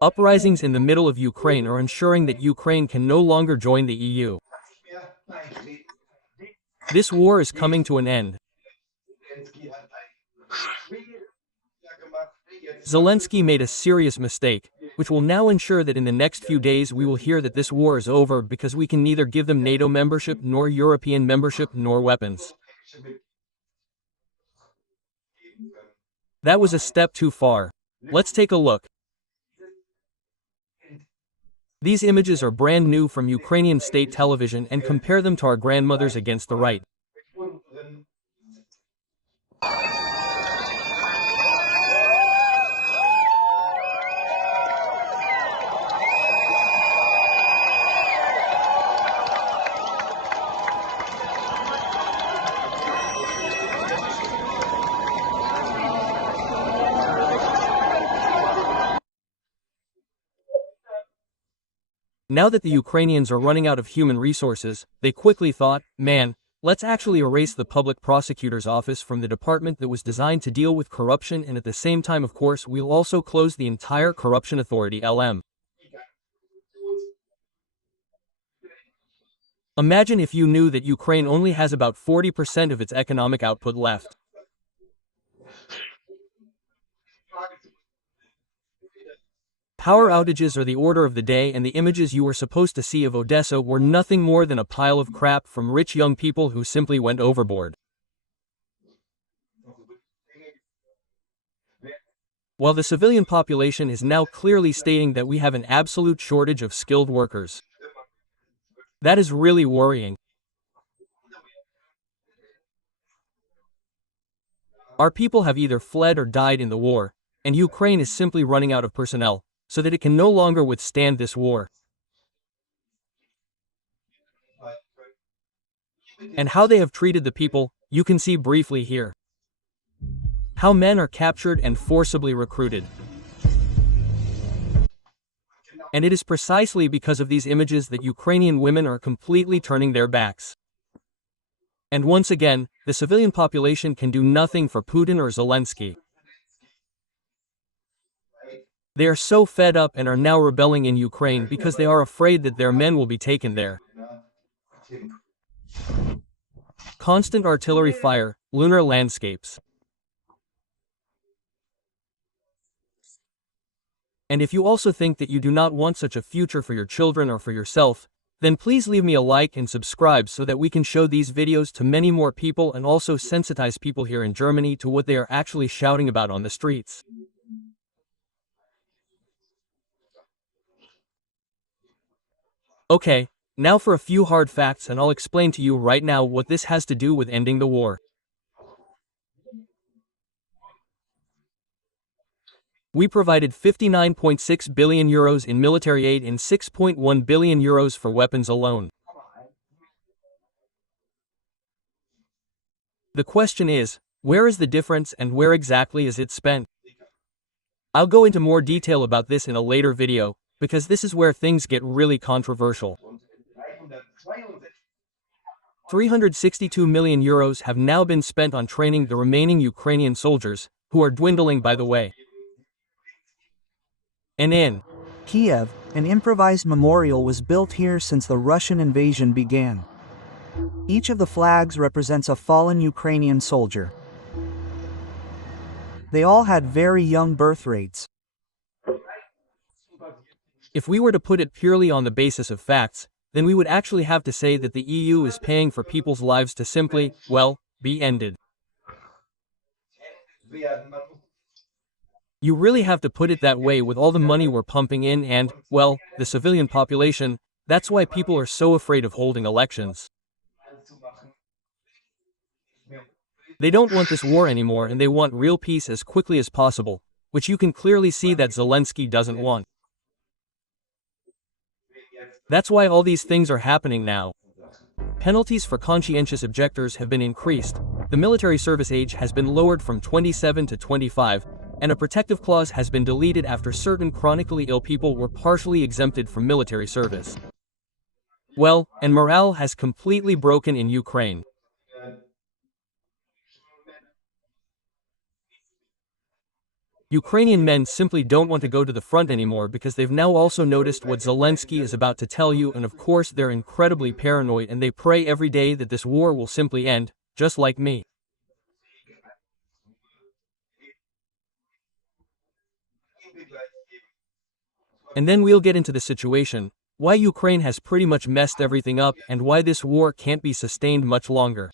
Uprisings in the middle of Ukraine are ensuring that Ukraine can no longer join the EU. This war is coming to an end. Zelensky made a serious mistake, which will now ensure that in the next few days we will hear that this war is over because we can neither give them NATO membership nor European membership nor weapons. That was a step too far. Let's take a look. These images are brand new from Ukrainian state television and compare them to our grandmothers against the right. Now that the Ukrainians are running out of human resources, they quickly thought, man, let's actually erase the public prosecutor's office from the department that was designed to deal with corruption, and at the same time, of course, we'll also close the entire corruption authority LM. Imagine if you knew that Ukraine only has about 40% of its economic output left. Power outages are the order of the day, and the images you were supposed to see of Odessa were nothing more than a pile of crap from rich young people who simply went overboard. While the civilian population is now clearly stating that we have an absolute shortage of skilled workers. That is really worrying. Our people have either fled or died in the war, and Ukraine is simply running out of personnel, so that it can no longer withstand this war. And how they have treated the people, you can see briefly here. How men are captured and forcibly recruited. And it is precisely because of these images that Ukrainian women are completely turning their backs. And once again, the civilian population can do nothing for Putin or Zelensky. They are so fed up and are now rebelling in Ukraine because they are afraid that their men will be taken there. Constant artillery fire, lunar landscapes. And if you also think that you do not want such a future for your children or for yourself, then please leave me a like and subscribe so that we can show these videos to many more people and also sensitize people here in Germany to what they are actually shouting about on the streets. Okay, now for a few hard facts, and I'll explain to you right now what this has to do with ending the war. We provided 59.6 billion euros in military aid and 6.1 billion euros for weapons alone. The question is, where is the difference and where exactly is it spent? I'll go into more detail about this in a later video, because this is where things get really controversial. 362 million euros have now been spent on training the remaining Ukrainian soldiers, who are dwindling by the way. And in Kiev, an improvised memorial was built here since the Russian invasion began. Each of the flags represents a fallen Ukrainian soldier. They all had very young birth rates. If we were to put it purely on the basis of facts, then we would actually have to say that the EU is paying for people's lives to simply, well, be ended. You really have to put it that way with all the money we're pumping in and, well, the civilian population. That's why people are so afraid of holding elections. They don't want this war anymore, and they want real peace as quickly as possible, which you can clearly see that Zelensky doesn't want. That's why all these things are happening now. Penalties for conscientious objectors have been increased, the military service age has been lowered from 27 to 25, and a protective clause has been deleted after certain chronically ill people were partially exempted from military service. Well, and morale has completely broken in Ukraine. Ukrainian men simply don't want to go to the front anymore because they've now also noticed what Zelensky is about to tell you, and of course they're incredibly paranoid and they pray every day that this war will simply end, just like me. And then we'll get into the situation, why Ukraine has pretty much messed everything up and why this war can't be sustained much longer.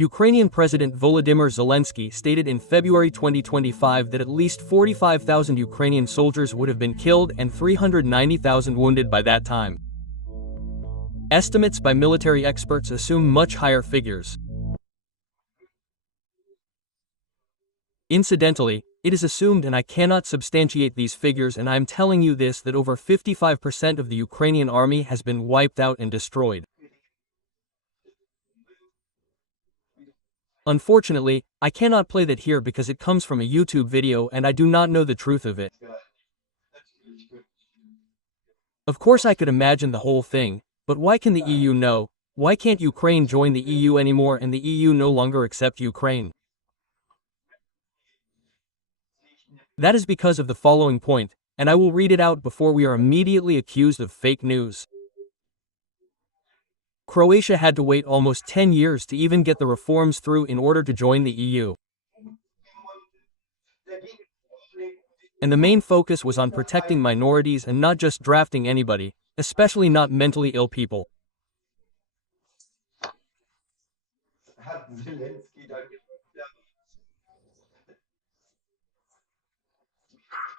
Ukrainian President Volodymyr Zelensky stated in February 2025 that at least 45,000 Ukrainian soldiers would have been killed and 390,000 wounded by that time. Estimates by military experts assume much higher figures. Incidentally, it is assumed, and I cannot substantiate these figures, and I am telling you this, that over 55% of the Ukrainian army has been wiped out and destroyed. Unfortunately, I cannot play that here because it comes from a YouTube video and I do not know the truth of it. Of course I could imagine the whole thing, but why can the EU know? Why can't Ukraine join the EU anymore and the EU no longer accept Ukraine? That is because of the following point, and I will read it out before we are immediately accused of fake news. Croatia had to wait almost 10 years to even get the reforms through in order to join the EU. And the main focus was on protecting minorities and not just drafting anybody, especially not mentally ill people.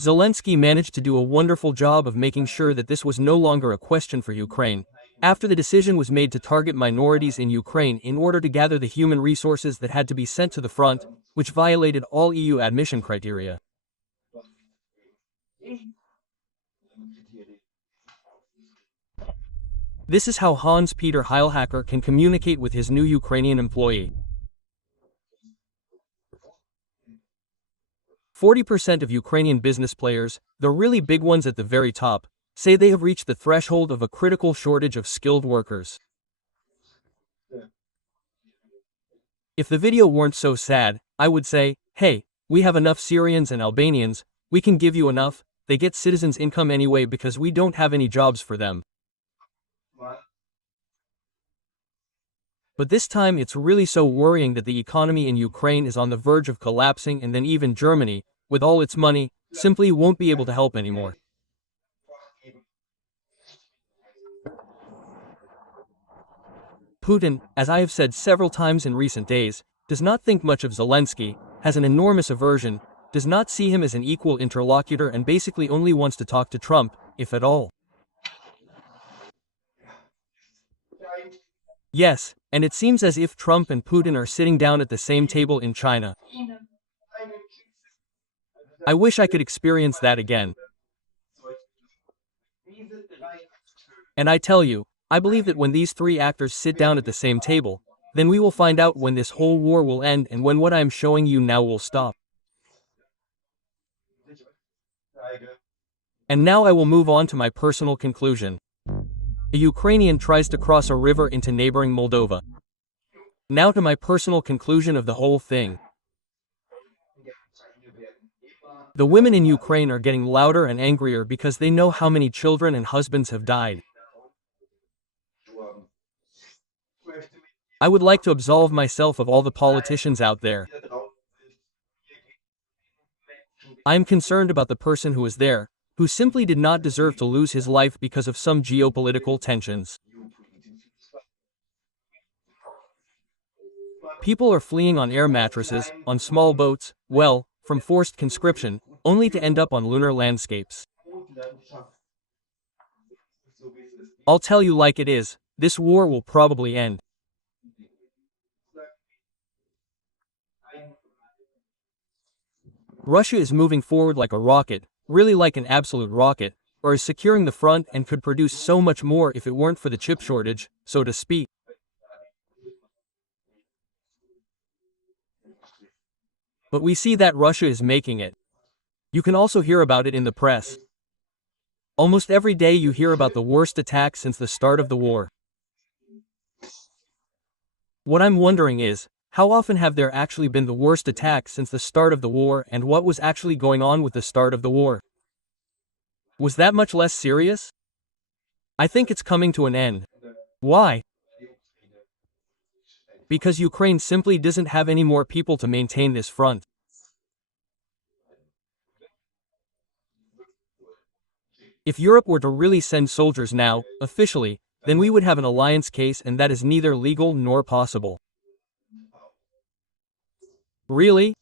Zelensky managed to do a wonderful job of making sure that this was no longer a question for Ukraine, after the decision was made to target minorities in Ukraine in order to gather the human resources that had to be sent to the front, which violated all EU admission criteria. This is how Hans-Peter Heilhacker can communicate with his new Ukrainian employee. 40% of Ukrainian business players, the really big ones at the very top, say they have reached the threshold of a critical shortage of skilled workers. If the video weren't so sad, I would say, hey, we have enough Syrians and Albanians, we can give you enough, they get citizens' income anyway because we don't have any jobs for them. But this time it's really so worrying that the economy in Ukraine is on the verge of collapsing, and then even Germany, with all its money, simply won't be able to help anymore. Putin, as I have said several times in recent days, does not think much of Zelensky, has an enormous aversion, does not see him as an equal interlocutor, and basically only wants to talk to Trump, if at all. Yes, and it seems as if Trump and Putin are sitting down at the same table in China. I wish I could experience that again. And I tell you, I believe that when these three actors sit down at the same table, then we will find out when this whole war will end and when what I am showing you now will stop. And now I will move on to my personal conclusion. A Ukrainian tries to cross a river into neighboring Moldova. Now to my personal conclusion of the whole thing. The women in Ukraine are getting louder and angrier because they know how many children and husbands have died. I would like to absolve myself of all the politicians out there. I am concerned about the person who was there, who simply did not deserve to lose his life because of some geopolitical tensions. People are fleeing on air mattresses, on small boats, well, from forced conscription, only to end up on lunar landscapes. I'll tell you like it is, this war will probably end. Russia is moving forward like a rocket, really like an absolute rocket, or is securing the front and could produce so much more if it weren't for the chip shortage, so to speak. But we see that Russia is making it. You can also hear about it in the press. Almost every day you hear about the worst attack since the start of the war. What I'm wondering is, How often have there actually been the worst attacks since the start of the war, and what was actually going on with the start of the war? Was that much less serious? I think it's coming to an end. Why? Because Ukraine simply doesn't have any more people to maintain this front. If Europe were to really send soldiers now, officially, then we would have an alliance case, and that is neither legal nor possible. Really?